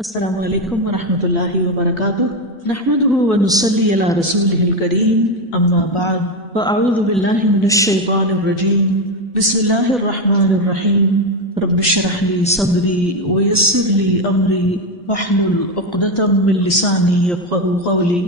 السلام علیکم ورحمۃ اللہ وبرکاتہ نحمده ونصلی علی رسولہ الکریم اما بعد فاعوذ باللہ من الشیطان الرجیم بسم اللہ الرحمن الرحیم رب اشرح لی صدری ویسر لی امری واحلل عقدۃ من لسانی یفقهوا قولی۔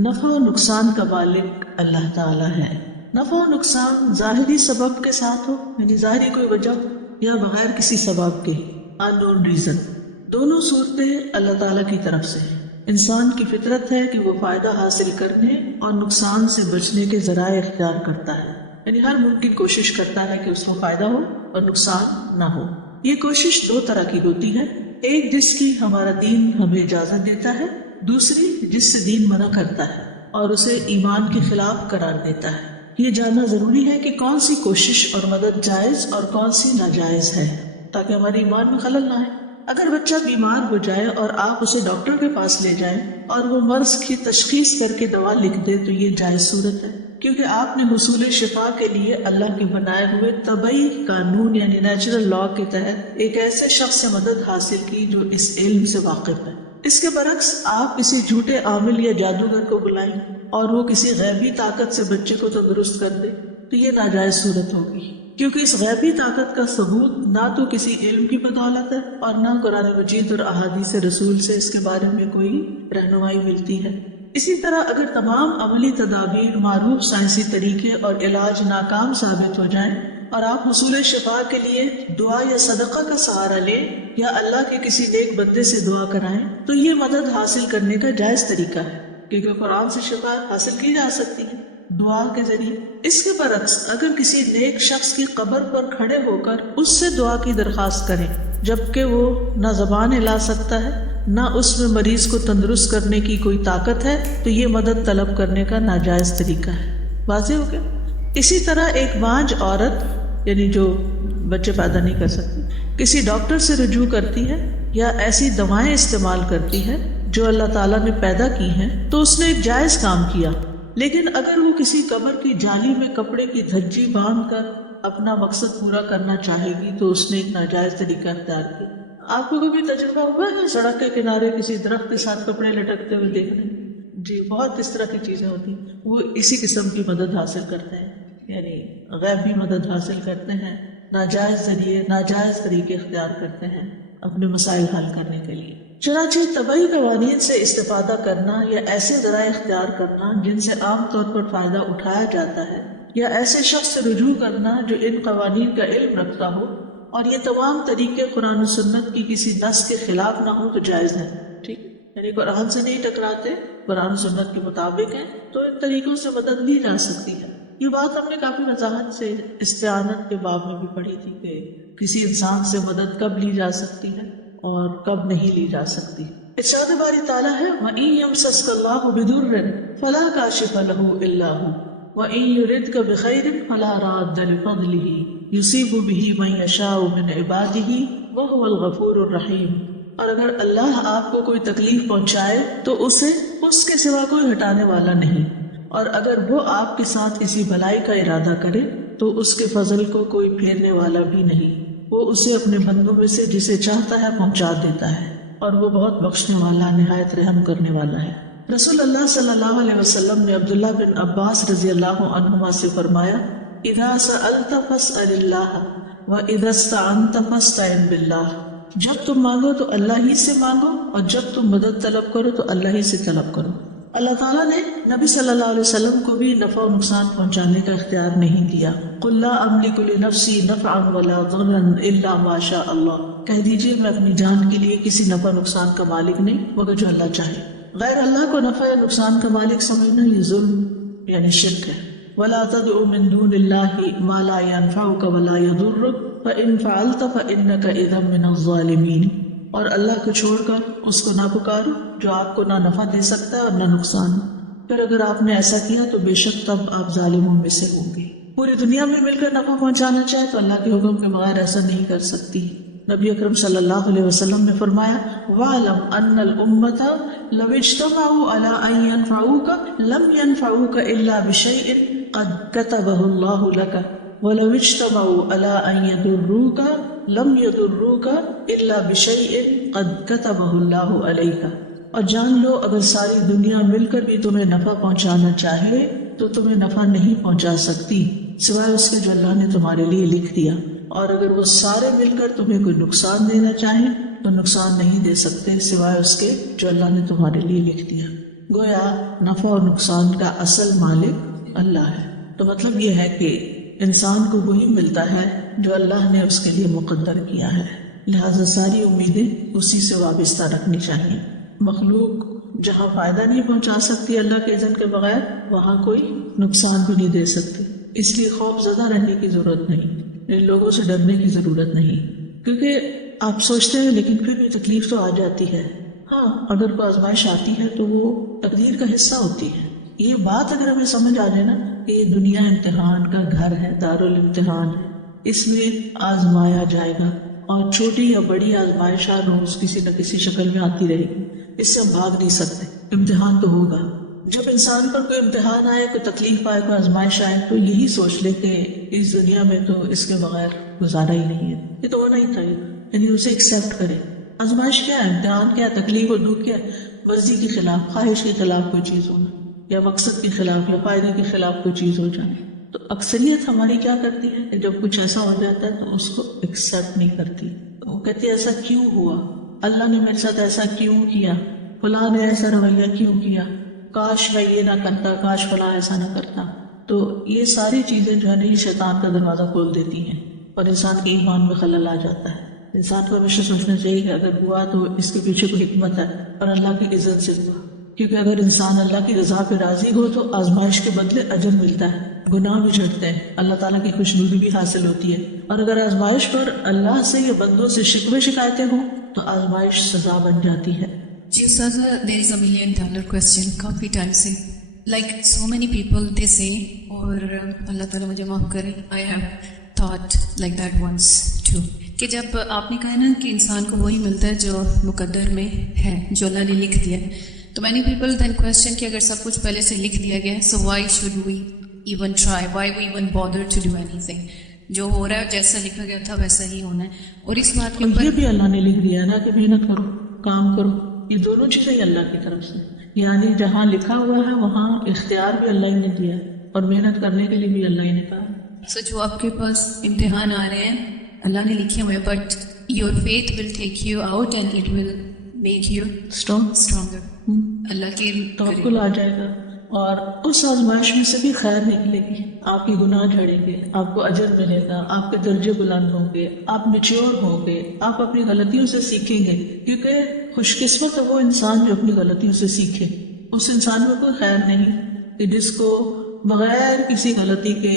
نفع و نقصان کا مالک اللہ تعالی ہے۔ نفع و نقصان ظاہری سبب کے ساتھ ہو، یعنی ظاہری کوئی وجہ یا بغیر کسی سبب کے unknown reason، دونوں صورتیں اللہ تعالیٰ کی طرف سے ہیں۔ انسان کی فطرت ہے کہ وہ فائدہ حاصل کرنے اور نقصان سے بچنے کے ذرائع اختیار کرتا ہے، یعنی ہر ممکن کوشش کرتا ہے کہ اس کو فائدہ ہو اور نقصان نہ ہو۔ یہ کوشش دو طرح کی ہوتی ہے، ایک جس کی ہمارا دین ہمیں اجازت دیتا ہے، دوسری جس سے دین منع کرتا ہے اور اسے ایمان کے خلاف قرار دیتا ہے۔ یہ جاننا ضروری ہے کہ کون سی کوشش اور مدد جائز اور کون سی ناجائز ہے، تاکہ ہمارے ایمان میں خلل نہ آئے۔ اگر بچہ بیمار ہو جائے اور آپ اسے ڈاکٹر کے پاس لے جائیں اور وہ مرض کی تشخیص کر کے دوا لکھ دے تو یہ جائز صورت ہے، کیونکہ آپ نے حصول شفا کے لیے اللہ کے بنائے ہوئے طبعی قانون یعنی نیچرل لا کے تحت ایک ایسے شخص سے مدد حاصل کی جو اس علم سے واقف ہے۔ اس کے برعکس آپ کسی جھوٹے عامل یا جادوگر کو بلائیں اور وہ کسی غیبی طاقت سے بچے کو تندرست کر دے تو یہ ناجائز صورت ہوگی، کیونکہ اس غیبی طاقت کا ثبوت نہ تو کسی علم کی بدولت ہے اور نہ قرآن مجید اور احادیث رسول سے اس کے بارے میں کوئی رہنمائی ملتی ہے۔ اسی طرح اگر تمام عملی تدابیر، معروف سائنسی طریقے اور علاج ناکام ثابت ہو جائیں اور آپ حصول شفا کے لیے دعا یا صدقہ کا سہارا لیں یا اللہ کے کسی نیک بندے سے دعا کرائیں تو یہ مدد حاصل کرنے کا جائز طریقہ ہے، کیونکہ قرآن سے شفا حاصل کی جا سکتی ہے دعا کے ذریعے۔ اس کے برعکس اگر کسی نیک شخص کی قبر پر کھڑے ہو کر اس سے دعا کی درخواست کریں جبکہ وہ نہ زبان ہلا سکتا ہے نہ اس میں مریض کو تندرست کرنے کی کوئی طاقت ہے تو یہ مدد طلب کرنے کا ناجائز طریقہ ہے۔ واضح ہو گیا؟ اسی طرح ایک بانجھ عورت یعنی جو بچے پیدا نہیں کر سکتی کسی ڈاکٹر سے رجوع کرتی ہے یا ایسی دوائیں استعمال کرتی ہے جو اللہ تعالیٰ نے پیدا کی ہیں تو اس نے ایک جائز کام کیا، لیکن اگر وہ کسی قبر کی جالی میں کپڑے کی دھجی باندھ کر اپنا مقصد پورا کرنا چاہے گی تو اس نے ایک ناجائز طریقہ اختیار کیا۔ آپ کو کبھی تجربہ ہوا ہے سڑک کے کنارے کسی درخت کے ساتھ کپڑے لٹکتے ہوئے دیکھنے؟ جی بہت اس طرح کی چیزیں ہوتی ہیں، وہ اسی قسم کی مدد حاصل کرتے ہیں، یعنی غیبی مدد حاصل کرتے ہیں، ناجائز ذریعے ناجائز طریقے اختیار کرتے ہیں اپنے مسائل حل کرنے کے لیے۔ چنانچہ طبعی قوانین سے استفادہ کرنا یا ایسے ذرائع اختیار کرنا جن سے عام طور پر فائدہ اٹھایا جاتا ہے یا ایسے شخص سے رجوع کرنا جو ان قوانین کا علم رکھتا ہو اور یہ تمام طریقے قرآن و سنت کی کسی نص کے خلاف نہ ہو تو جائز ہے، ٹھیک، یعنی قرآن سے نہیں ٹکراتے، قرآن و سنت کے مطابق ہیں تو ان طریقوں سے مدد لی جا سکتی ہے۔ یہ بات ہم نے کافی وضاحت سے استعانت کے باب میں بھی پڑھی تھی کہ کسی انسان سے مدد کب لی جا سکتی ہے اور کب نہیں لی جا سکتی۔ ارشاد باری تعالیٰ ہے وَإِن يَمْسَسْكَ اللَّهُ بِضُرٍّ فَلَا كَاشِفَ لَهُ إِلَّا هُوَ وَإِن يُرِدْكَ بِخَيْرٍ فَلَا رَادَّ لِفَضْلِهِ يُصِيبُ بِهِ مَن يَشَاءُ مِنْ عِبَادِهِ وَهُوَ الْغَفُورُ الرَّحِيمُ۔ اور اگر اللہ آپ کو کوئی تکلیف پہنچائے تو اسے اس کے سوا کوئی ہٹانے والا نہیں، اور اگر وہ آپ کے ساتھ کسی بھلائی کا ارادہ کرے تو اس کے فضل کو کوئی پھیرنے والا بھی نہیں، وہ اسے اپنے بندوں میں سے جسے چاہتا ہے پہنچا دیتا ہے، اور وہ بہت بخشنے والا نہایت رحم کرنے والا ہے۔ رسول اللہ صلی اللہ علیہ وسلم نے عبداللہ بن عباس رضی اللہ عنہما سے فرمایا اذا سألت فاسأل اللہ واذا استعنت فاستعن باللہ، جب تم مانگو تو اللہ ہی سے مانگو اور جب تم مدد طلب کرو تو اللہ ہی سے طلب کرو۔ اللہ تعالیٰ نے نبی صلی اللہ علیہ وسلم کو بھی نفع و نقصان پہنچانے کا اختیار نہیں دیا۔ قل لا املک لنفسی نفعا ولا ضرا الا ما شاء اللہ، کہہ دیجئے میں اپنی جان کے لیے کسی نفع نقصان کا مالک نہیں مگر جو اللہ چاہے۔ غیر اللہ کو نفع یا نقصان کا مالک سمجھنا یہ ظلم یعنی شرک ہے۔ ولا تدع من دون اللہ ما لا ينفعک ولا یضرک فإن فعلت فإنک اذا من الظالمین، اور اللہ کو چھوڑ کر اس کو نہ پکارو جو آپ کو نہ نفع دے سکتا ہے اور نہ نقصان، پھر اگر آپ نے ایسا کیا تو بے شک تب آپ ظالموں میں سے ہوں گے۔ پوری دنیا میں مل کر نفع پہنچانا چاہے تو اللہ کے حکم کے بغیر ایسا نہیں کر سکتی۔ نبی اکرم صلی اللہ علیہ وسلم نے فرمایا وَاعْلَمْ أَنَّ الْأُمَّةَ لَوْ اجْتَمَعُوا عَلَىٰ أَن يَنفَعُوكَ لَمْ يَنفَعُوكَ إِلَّا بِشَيْءٍ قَدْ كَتَبَهُ اللَّهُ لَكَ وَلَوْ اجْتَمَعُوا عَلَىٰ أَن يَضُرُّوكَ لم يضروك الا بشيء قد كتبه الله عليك. اور جان لو اگر ساری دنیا مل کر بھی تمہیں نفع پہنچانا چاہے تو تمہیں نفع نہیں پہنچا سکتی سوائے اس کے جو اللہ نے تمہارے لیے لکھ دیا. اور اگر وہ سارے مل کر تمہیں کوئی نقصان دینا چاہیں تو نقصان نہیں دے سکتے سوائے اس کے جو اللہ نے تمہارے لیے لکھ دیا. گویا نفع اور نقصان کا اصل مالک اللہ ہے. تو مطلب یہ ہے کہ انسان کو وہی ملتا ہے جو اللہ نے اس کے لیے مقدر کیا ہے، لہذا ساری امیدیں اسی سے وابستہ رکھنی چاہیے. مخلوق جہاں فائدہ نہیں پہنچا سکتی اللہ کے اذن کے بغیر وہاں کوئی نقصان بھی نہیں دے سکتی. اس لیے خوف زدہ رہنے کی ضرورت نہیں، لوگوں سے ڈرنے کی ضرورت نہیں، کیونکہ آپ سوچتے ہیں لیکن پھر بھی تکلیف تو آ جاتی ہے. ہاں اگر کوئی آزمائش آتی ہے تو وہ تقدیر کا حصہ ہوتی ہے. یہ بات اگر ہمیں سمجھ آ جائے نا کہ یہ دنیا امتحان کا گھر ہے، دارالامتحان ہے، اس میں آزمایا جائے گا اور چھوٹی یا بڑی آزمائش ہر روز کسی نہ کسی شکل میں آتی رہے گی، اس سے ہم بھاگ نہیں سکتے. امتحان تو ہوگا. جب انسان پر کوئی امتحان آئے، کوئی تکلیف آئے، کوئی آزمائش آئے تو یہی سوچ لے کہ اس دنیا میں تو اس کے بغیر گزارا ہی نہیں ہے، یہ تو ہونا ہی تھا، یعنی اسے ایکسیپٹ کرے. آزمائش کیا ہے، امتحان کیا ہے، تکلیف اور دکھ کیا ہے؟ مرضی کے خلاف، خواہش کے خلاف کوئی چیز ہونا، یا مقصد کے خلاف یا فائدے کے خلاف کوئی چیز ہو جائے. تو اکثریت ہماری کیا کرتی ہے کہ جب کچھ ایسا ہو جاتا ہے تو اس کو ایکسیپٹ نہیں کرتی. وہ کہتی ہے ایسا کیوں ہوا، اللہ نے میرے ساتھ ایسا کیوں کیا، فلاں نے ایسا رویہ کیوں کیا، کاش میں یہ نہ کرتا، کاش فلاں ایسا نہ کرتا. تو یہ ساری چیزیں جو ہے نا یہ شیطان کا دروازہ کھول دیتی ہیں اور انسان کے ایمان میں خلل آ جاتا ہے. انسان کو ہمیشہ سوچنا چاہیے کہ اگر ہوا تو اس کے پیچھے کوئی حکمت ہے اور اللہ کی عزت سے ہوا، کیونکہ اگر انسان اللہ کی رضا پہ راضی ہو تو آزمائش کے بدلے اجر ملتا ہے، گناہ بھی جھڑتے ہیں، اللہ تعالیٰ کی خوشنودی بھی حاصل ہوتی ہے. اور اگر آزمائش پر اللہ سے یا بندوں سے شکوے شکایتیں ہوں تو آزمائش سزا بن جاتی ہے. جی استاذہ، دیر از $1 million کویسچن کافی ٹائم سے، like so many people they say, اور اللہ تعالیٰ مجھے معاف کرے، I have thought like that once too, کہ جب آپ نے کہا نا کہ انسان کو وہی ملتا ہے جو مقدر میں ہے، جو اللہ نے لکھ دیا، تو مینی پیپل دین کویسچن کہ اگر سب کچھ پہلے سے لکھ دیا گیا ہے، so why should we even try, why we even bother to do اینی تھنگ. جو ہو رہا ہے جیسا لکھا گیا تھا ویسا ہی ہونا ہے. اور اس بات کے اوپر یہ بھی اللہ نے لکھ دیا ہے نا کہ محنت کرو، کام کرو، یہ دونوں چیزیں ہی اللہ کی طرف سے، یعنی جہاں لکھا ہوا ہے وہاں اختیار بھی اللہ ہی نے دیا اور محنت کرنے کے لیے بھی اللہ ہی نے کہا. سو جو آپ کے پاس امتحان آ رہے ہیں اللہ نے لکھے ہوئے، but your faith will take you out and it will make you stronger. اللہ کی توکل آ جائے گا اور اس آزمائش میں سے بھی خیر نکلے گی، آپ کے گناہ جھڑیں گے، آپ کو اجر ملے گا، آپ کے درجے بلند ہوں گے، آپ میچور ہوں گے، آپ اپنی غلطیوں سے سیکھیں گے. کیونکہ خوش قسمت ہے وہ انسان جو اپنی غلطیوں سے سیکھے. اس انسان میں کوئی خیر نہیں کہ جس کو بغیر کسی غلطی کے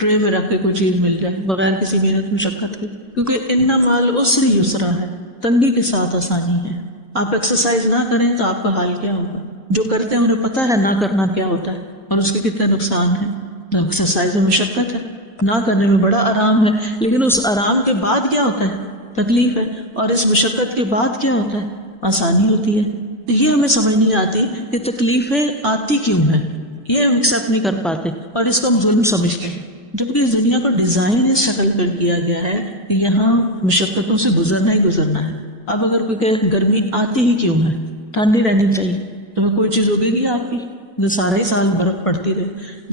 ٹرے میں رکھ کے کوئی چیز مل جائے، بغیر کسی محنت مشقت کے. کیونکہ ان مال العسر یسرا ہے، تنگی کے ساتھ آسانی ہے. آپ ایکسرسائز نہ کریں تو آپ کا حال کیا ہوگا؟ جو کرتے ہیں انہیں پتہ ہے نہ کرنا کیا ہوتا ہے اور اس کے کتنے نقصان ہیں. ایکسرسائز میں مشقت ہے، نہ کرنے میں بڑا آرام ہے، لیکن اس آرام کے بعد کیا ہوتا ہے؟ تکلیف ہے. اور اس مشقت کے بعد کیا ہوتا ہے؟ آسانی ہوتی ہے. تو یہ ہمیں سمجھ نہیں آتی کہ تکلیفیں آتی کیوں ہیں، یہ ہم ایکسیپٹ نہیں کر پاتے اور اس کو ہم ظلم سمجھتے ہیں. جبکہ اس دنیا کا ڈیزائن اس شکل پر کیا گیا ہے کہ یہاں مشقتوں سے گزرنا ہی گزرنا ہے. اب اگر کوئی کہ گرمی آتی ہی کیوں ہے، ٹھنڈی رہنی چاہیے، تو کوئی چیز ہوگی نہیں آپ کی جو سارا ہی سال برف پڑتی رہے.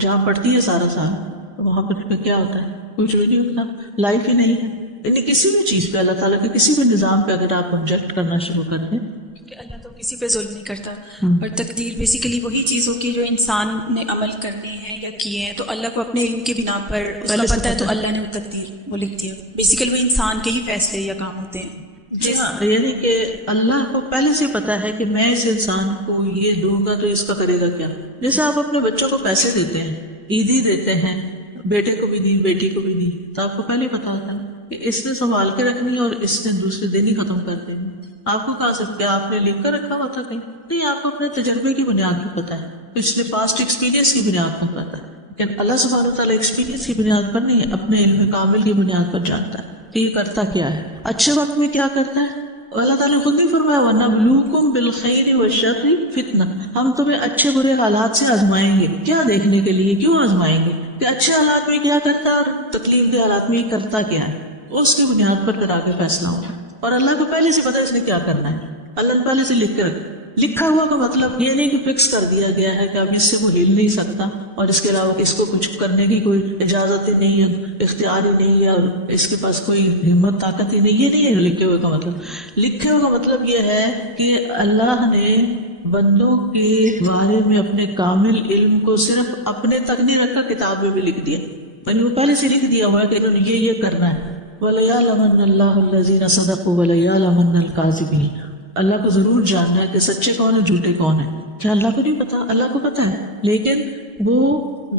جہاں پڑتی ہے سارا سال تو وہاں پر کیا ہوتا ہے؟ کچھ بھی نہیں ہوتا، لائف ہی نہیں ہے. یعنی کسی بھی چیز پہ اللہ تعالیٰ کے کسی بھی نظام پہ اگر آپ آبجیکٹ کرنا شروع کر دیں، کیونکہ اللہ تو کسی پہ ظلم نہیں کرتا، اور تقدیر بیسیکلی وہی چیز ہوتی ہے جو انسان نے عمل کرنی ہے یا کیے ہیں. تو اللہ کو اپنے علم کی بنا پر پتہ ہے، تو اللہ نے وہ تقدیر وہ لکھ دیا. بیسیکلی وہ انسان کے ہی فیصلے یا کام ہوتے ہیں. جی ہاں، یعنی کہ اللہ کو پہلے سے پتا ہے کہ میں اس انسان کو یہ دوں گا تو اس کا کرے گا کیا. جیسے آپ اپنے بچوں کو پیسے دیتے ہیں، عیدی دیتے ہیں، بیٹے کو بھی دی بیٹی کو بھی دی، تو آپ کو پہلے پتا ہوتا ہے کہ اس نے سنبھال کے رکھنی اور اس نے دوسرے دن ہی ختم کر دینی. آپ کو کہا سکتے آپ نے لکھ کر رکھا ہوا تھا کہیں نہیں، آپ کو اپنے تجربے کی بنیاد پہ پتا ہے، پچھلے پاسٹ ایکسپیرینس کی بنیاد پر پتا ہے. لیکن اللہ سبحانہ و تعالیٰ ایکسپیرینس کی بنیاد پر نہیں، اپنے علم کامل کی بنیاد پر جانتا ہے کہ یہ کرتا کیا ہے، اچھے وقت میں کیا کرتا ہے. اللہ تعالیٰ نے خود نہیں فرمایا وَنَبْلُوكُمْ بِالْخَيْرِ وَالشَّرِّ فِتْنَةً، ہم تمہیں اچھے برے حالات سے آزمائیں گے. کیا دیکھنے کے لیے، کیوں آزمائیں گے کہ اچھے حالات میں کیا کرتا ہے اور تکلیف دہ حالات میں کرتا کیا ہے. اس کی بنیاد پر پھر آگے فیصلہ ہوگا. اور اللہ کو پہلے سے پتا ہے اس نے کیا کرنا ہے. اللہ نے پہلے سے لکھ کے رکھا. لکھا ہوا کا مطلب یہ نہیں کہ فکس کر دیا گیا ہے کہ اب اس سے وہ ہل نہیں سکتا اور اس کے علاوہ اس کو کچھ کرنے کی کوئی اجازت ہی نہیں ہے, اختیار ہی نہیں ہے, اور اس کے پاس کوئی ہمت طاقت ہی نہیں. یہ نہیں ہے لکھے ہوئے کا مطلب. لکھے ہوئے کا مطلب یہ ہے کہ اللہ نے بندوں کے بارے میں اپنے کامل علم کو صرف اپنے تک نہیں رکھا, کتاب میں بھی لکھ دیا. یعنی وہ پہلے سے لکھ دیا ہوا ہے کہ انہوں نے یہ کرنا ہے. وَلَيَعْلَمَنَّ اللَّهُ الَّذِينَ صَدَقُوا وَلَيَعْلَمَنَّ الْكَاذِبِينَ. اللہ کو ضرور جاننا ہے کہ سچے کون ہیں جھوٹے کون ہیں. کیا اللہ کو نہیں پتا؟ اللہ کو پتا ہے, لیکن وہ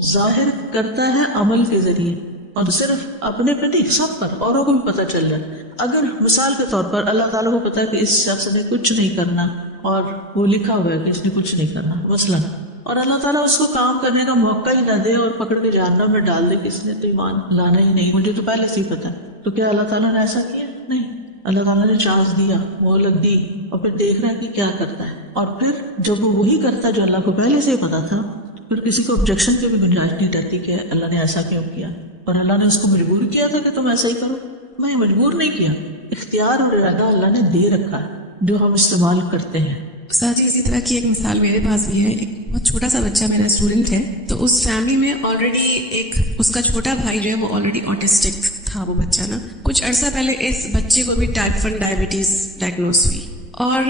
ظاہر کرتا ہے عمل کے ذریعے, اور صرف اپنے پہ نہیں, سب پر, اوروں کو بھی پتا چل جائے. اگر مثال کے طور پر اللہ تعالیٰ کو پتا ہے کہ اس شخص نے کچھ نہیں کرنا اور وہ لکھا ہوا ہے کہ اس نے کچھ نہیں کرنا مثلا, اور اللہ تعالیٰ اس کو کام کرنے کا موقع ہی نہ دے اور پکڑ کے جہنم میں ڈال دے کہ اس نے تو ایمان لانا ہی نہیں, مجھے تو پہلے سے ہی پتا ہے, تو کیا اللہ تعالیٰ نے ایسا کیا؟ نہیں. اللہ تعالیٰ نے چانس دیا, مہلت دی, اور پھر دیکھ رہا ہے کہ کیا کرتا ہے. اور پھر جب وہ وہی کرتا ہے جو اللہ کو پہلے سے ہی پتا تھا, پھر کسی کو آبجیکشن کی بھی گنجائش نہیں رہتی کہ اللہ نے ایسا کیوں کیا. اور اللہ نے اس کو مجبور کیا تھا کہ تم ایسا ہی کرو. میں مجبور نہیں کیا, اختیار اور ارادہ اللہ نے دے رکھا ہے جو ہم استعمال کرتے ہیں. ساتھ ہی اسی طرح کی ایک مثال میرے پاس بھی ہے. ایک بہت چھوٹا سا بچہ میرا اسٹوڈنٹ ہے, تو اس فیملی میں آلریڈی ایک اس کا چھوٹا بھائی جو ہے وہ آلریڈی آٹسٹک تھا وہ بچہ نا. کچھ عرصہ پہلے اس بچے کو بھی ٹائپ 1 ڈائبٹیز ڈائگنوز ہوئی, اور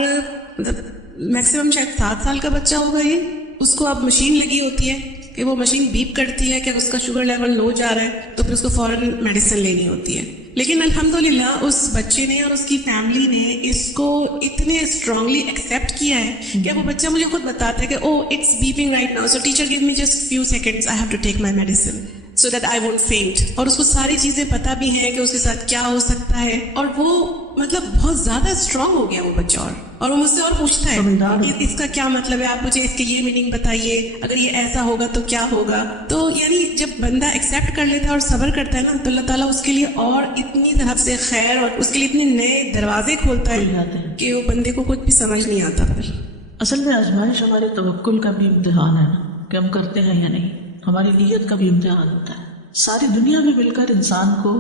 میکسیمم شاید 7 سال کا بچہ ہوگا یہ. اس کو اب مشین لگی ہوتی ہے کہ وہ مشین بیپ کرتی ہے کہ اس کا شوگر لیول لو جا رہا ہے تو پھر اس کو فوراً میڈیسن لینی ہوتی ہے. لیکن الحمدللہ اس بچے نے اور اس کی فیملی نے اس کو اتنے اسٹرانگلی ایکسیپٹ کیا ہے کہ وہ بچہ مجھے خود بتاتا ہے کہ oh it's beeping right now, so teacher give me just few seconds, I have to take my medicine so that I won't faint. اور اس کو ساری چیزیں پتہ بھی ہیں کہ اس کے ساتھ کیا ہو سکتا ہے, اور وہ مطلب بہت زیادہ اسٹرانگ ہو گیا وہ بچہ. اور وہ مجھ سے اور پوچھتا ہے اس کا کیا مطلب ہے, آپ مجھے اس کے یہ میننگ بتائیے, اگر یہ ایسا ہوگا تو کیا ہوگا. تو یعنی جب بندہ ایکسیپٹ کر لیتا ہے اور صبر کرتا ہے نا, تو اللہ تعالیٰ اس کے لیے اور اتنی طرف سے خیر اور اس کے لیے اتنے نئے دروازے کھولتا ہے کہ وہ بندے کو کچھ بھی سمجھ نہیں آتا. پھر اصل میں آزمائش ہمارے توکل کا بھی امتحان ہے نا, کہ ہم کرتے ہیں یا نہیں. ہماری نیت کا بھی امتحان ہوتا ہے. ساری دنیا بھی مل کر انسان کو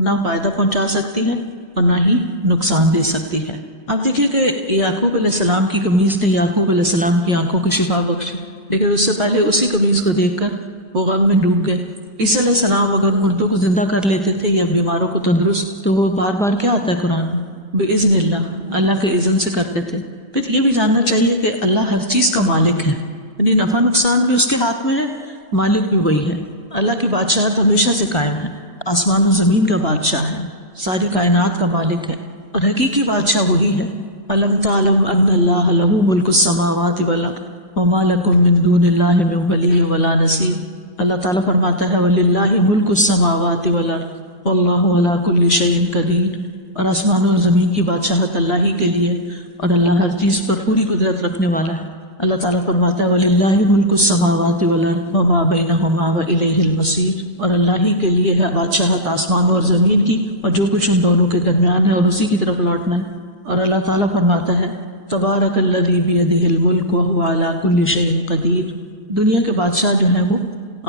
نہ فائدہ پہنچا سکتی ہے اور نہ ہی نقصان دے سکتی ہے. آپ دیکھیے کہ یعقوب علیہ السلام کی قمیض نے یعقوب علیہ السلام کی آنکھوں کی شفا بخشی, لیکن اس سے پہلے اسی قمیض کو دیکھ کر وہ غم میں ڈوب گئے. عیسیٰ علیہ السلام اگر مردوں کو زندہ کر لیتے تھے یا بیماروں کو تندرست, تو وہ بار بار کیا آتا ہے قرآن, بِإِذْنِ اللہ, اللہ کے اذن سے کرتے تھے. پھر یہ بھی جاننا چاہیے کہ اللہ ہر چیز کا مالک ہے, یعنی نفع نقصان بھی اس کے ہاتھ میں ہے, مالک بھی وہی ہے. اللہ کی بادشاہت ہمیشہ سے قائم ہے, آسمان و زمین کا بادشاہ ہے, ساری کائنات کا مالک ہے, اور حقیقی بادشاہ وہی ہے. أَلَمْ تَعْلَمْ أَنَّ اللَّهَ لَهُ مُلْكُ السَّمَاوَاتِ وَالْأَرْضِ وَمَا لَكُم مِّن دُونِ اللَّهِ مِن وَلِيٍّ وَلَا نَصِيرٍ. اللہ تعالیٰ فرماتا ہے وَلِلَّهِ مُلْكُ السَّمَاوَاتِ وَالْأَرْضِ وَاللَّهُ عَلَى كُلِّ شَيْءٍ قَدِيرٌ. اور آسمان اور زمین کی بادشاہت اللہ ہی کے لیے, اور اللہ ہر چیز پر پوری قدرت رکھنے والا ہے. اللہ تعالیٰ فرماتا ہے وَلِلَّهِ مُلْكُ السَّمَاوَاتِ وَالْأَرْضِ وَمَا بَيْنَهُمَا وَإِلَيْهِ الْمَصِيرُ. اور اللہ ہی کے لیے ہے بادشاہت آسمان اور زمین کی, اور جو کچھ ان دونوں کے درمیان ہے, اور اسی کی طرف لوٹنا ہے. اور اللہ تعالیٰ فرماتا ہے تبارک الذی بیدہ الملک وہو علی کل شیء قدیر. دنیا کے بادشاہ جو ہیں وہ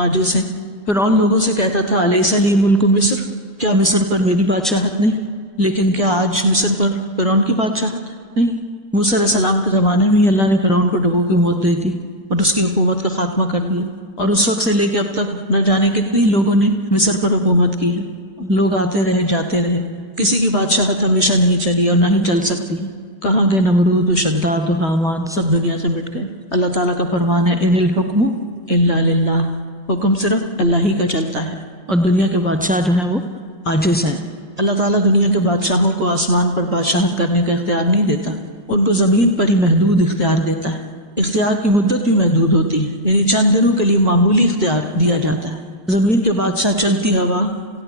عاجز ہیں. فرعون لوگوں سے کہتا تھا الیس لی ملک مصر, کیا مصر پر میری بادشاہت نہیں؟ لیکن کیا آج مصر پر فرعون کی بادشاہت نہیں؟ موسیٰ علیہ السلام کے زمانے میں ہی اللہ نے فرعون کو ڈبو کی موت دے دی اور اس کی حکومت کا خاتمہ کر دیا, اور اس وقت سے لے کے اب تک نہ جانے کتنی لوگوں نے مصر پر حکومت کی ہے. لوگ آتے رہے جاتے رہے, کسی کی بادشاہت ہمیشہ نہیں چلی اور نہ ہی چل سکتی. کہاں گئے نمرود و شداد و حامان, سب دنیا سے مٹ گئے. اللہ تعالیٰ کا فرمان ہے ان الحکم الا للہ, حکم صرف اللہ ہی کا چلتا ہے, اور دنیا کے بادشاہ جو ہیں وہ عاجز ہیں. اللہ تعالیٰ دنیا کے بادشاہوں کو آسمان پر بادشاہت کرنے کا اختیار نہیں دیتا, ان کو زمین پر ہی محدود اختیار دیتا ہے. اختیار کی مدت بھی محدود ہوتی ہے, یعنی چند دنوں کے لیے معمولی اختیار دیا جاتا ہے. زمین کے بادشاہ چلتی ہوا,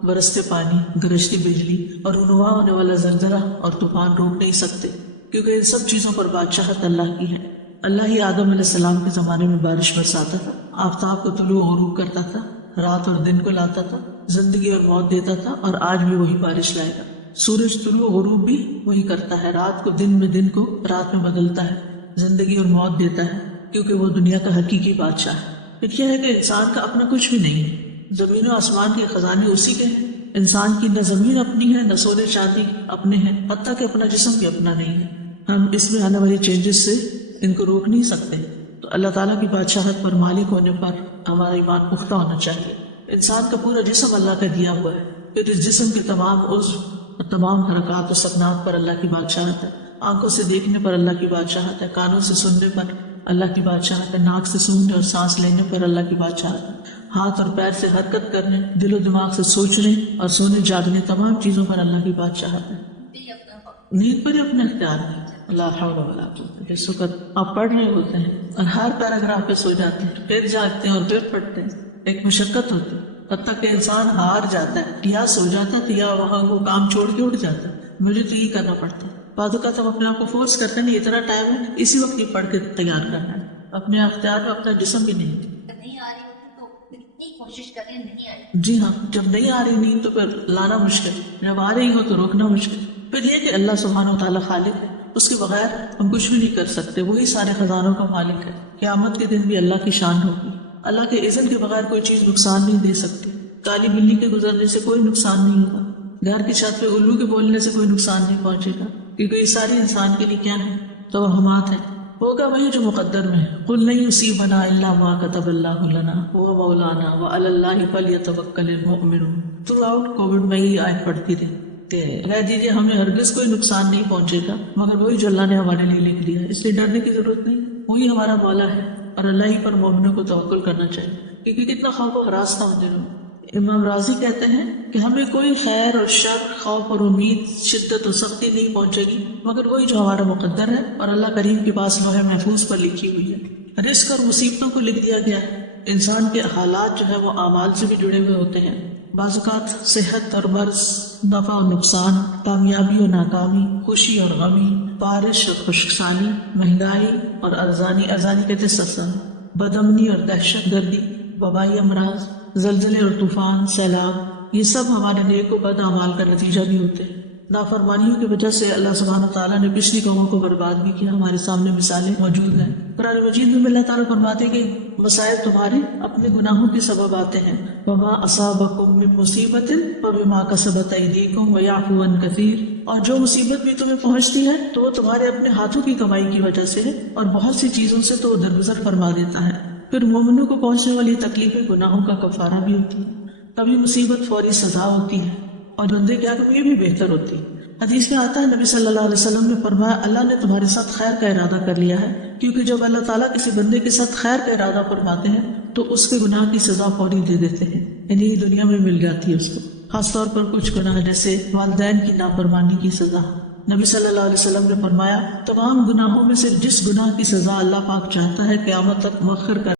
برستے پانی, گرجتی بجلی اور رونما ہونے والا زلزلہ اور طوفان روک نہیں سکتے, کیونکہ ان سب چیزوں پر بادشاہت اللہ کی ہے. اللہ ہی آدم علیہ السلام کے زمانے میں بارش برساتا تھا, آفتاب کو طلوع و غروب کرتا تھا, رات اور دن کو لاتا تھا, زندگی اور موت دیتا تھا, اور آج بھی وہی بارش لائے گا. سورج طلوع و غروب بھی وہی کرتا ہے, رات کو دن میں, دن کو رات میں بدلتا ہے, زندگی اور موت دیتا ہے, کیونکہ وہ دنیا کا حقیقی بادشاہ ہے. پھر یہ ہے کہ انسان کا اپنا کچھ بھی نہیں ہے, زمین و آسمان کے خزانے اسی کے ہیں, انسان کی نہ زمین اپنی ہے نہ سونے چاندی اپنے ہیں، حتیٰ کہ اپنا جسم بھی اپنا نہیں ہے. ہم اس میں آنے والی چینجز سے ان کو روک نہیں سکتے. تو اللہ تعالیٰ کی بادشاہت پر مالک ہونے پر ہمارا ایمان پختہ ہونا چاہیے. انسان کا پورا جسم اللہ کا دیا ہوا ہے، پھر اس جسم کے تمام عضو اور تمام حرکات و سکنات پر اللہ کی بادشاہت ہے. آنکھوں سے دیکھنے پر اللہ کی بادشاہت ہے، کانوں سے سننے پر اللہ کی بادشاہت ہے، ناک سے سونگنے اور سانس لینے پر اللہ کی بادشاہت ہے، ہاتھ اور پیر سے حرکت کرنے، دل و دماغ سے سوچنے اور سونے جاگنے، تمام چیزوں پر اللہ کی بادشاہت ہے. نیند پر ہی اپنا اختیار ہے. اللہ حول ولا قوت. جس وقت آپ پڑھ رہے ہوتے ہیں اور ہر پیراگراف پہ سو جاتے ہیں، پھر جاگتے ہیں اور پھر پڑھتے ہیں، ایک مشقت ہوتی ہے، حتیٰ کہ انسان ہار جاتا ہے، یا سو جاتا ہے یا وہاں وہ کام چھوڑ کے اٹھ جاتا ہے. مجھے تو یہ کرنا پڑتا ہے. بعض اوقات ہم اپنے آپ کو فورس کرتے ہیں، نہیں اتنا ٹائم ہے اسی وقت یہ پڑھ کے تیار کرنا ہے. اپنے اختیار میں اپنا جسم بھی نہیں. نہیں آ رہی ہوتی تو اتنی کوشش کریں نہیں آئی. جی ہاں، جب نہیں آ رہی نیند تو پھر لانا مشکل، جب آ رہی ہو تو روکنا مشکل. پھر یہ کہ اللہ سبحانہ و تعالیٰ خالق ہے، اس کے بغیر ہم کچھ بھی نہیں کر سکتے. وہی سارے خزانوں کا مالک ہے. قیامت کے دن بھی اللہ کی شان ہوگی. اللہ کے اذن کے بغیر کوئی چیز نقصان نہیں دے سکتی. کالی بلی کے گزرنے سے کوئی نقصان نہیں ہوگا، گھر کی چھت پہ الو کے بولنے سے کوئی نقصان نہیں پہنچے گا، کیونکہ یہ ساری انسان کے لیے کیا ہے؟ توہمات ہے. ہوگا وہی جو مقدر میں ہے. قل نہیں یصیبنا الا ما كتب اللہ لنا هو مولانا وعلی اللہ فلیتوکل المؤمنون. تھرو آؤٹ کووڈ میں ہی آیت پڑھتی رہی کہ کہہ دیجیے ہمیں ہرگز کوئی نقصان نہیں پہنچے گا مگر وہی جو اللہ نے ہمارے لیے لکھ دیا ہے، اس لیے ڈرنے کی ضرورت نہیں. وہی ہمارا مولا ہے اور اللہ ہی پر مومنوں کو توکل کرنا چاہیے، کیونکہ کتنا خوف و ہراس تھا ان دنوں. امام راضی کہتے ہیں کہ ہمیں کوئی خیر اور شر، خوف اور امید، شدت اور سختی نہیں پہنچے گی مگر وہی جو ہمارا مقدر ہے اور اللہ کریم کے پاس لوح محفوظ پر لکھی ہوئی ہے. رزق اور مصیبتوں کو لکھ دیا گیا ہے. انسان کے حالات جو ہے وہ اعمال سے بھی جڑے ہوئے ہوتے ہیں. بعض اوقات صحت اور مرض، نفع اور نقصان، کامیابی اور ناکامی، خوشی اور غمی، بارش اور خشک سالی، مہنگائی اور ارزانی کہتے سستا، بدامنی اور دہشت گردی، وبائی امراض، زلزلے اور طوفان، سیلاب، یہ سب ہمارے نیک و بد اعمال کا نتیجہ بھی ہوتے ہیں. نافرمانیوں کی وجہ سے اللہ سبحانہ تعالیٰ نے پچھلی قوموں کو برباد بھی کیا. ہمارے سامنے مثالیں موجود ہیں. قرآن مجید میں اللہ تعالیٰ فرماتے ہیں کہ مصائب تمہارے اپنے گناہوں کے سبب آتے ہیں. وما اصابکم من مصیبت فبما کسبت ایدیکم ویعفو عن کثیر. اور جو مصیبت بھی تمہیں پہنچتی ہے تو وہ تمہارے اپنے ہاتھوں کی کمائی کی وجہ سے ہے اور بہت سی چیزوں سے تو وہ درگزر فرما دیتا ہے. پھر مومنوں کو پہنچنے والی تکلیفیں گناہوں کا کفارہ بھی ہوتی ہے. کبھی مصیبت فوری سزا ہوتی ہے اور بندے کے حق میں یہ بھی بہتر ہوتی ہے. حدیث میں آتا ہے نبی صلی اللہ علیہ وسلم نے فرمایا اللہ نے تمہارے ساتھ خیر کا ارادہ کر لیا ہے، کیونکہ جب اللہ تعالیٰ کسی بندے کے ساتھ خیر کا ارادہ فرماتے ہیں تو اس کے گناہ کی سزا فوری دے دیتے ہیں، یعنی دنیا میں مل جاتی ہے اس کو. خاص طور پر کچھ گناہ جیسے والدین کی نافرمانی کی سزا. نبی صلی اللہ علیہ وسلم نے فرمایا تمام گناہوں میں سے جس گناہ کی سزا اللہ پاک چاہتا ہے قیامت تک مؤخر کر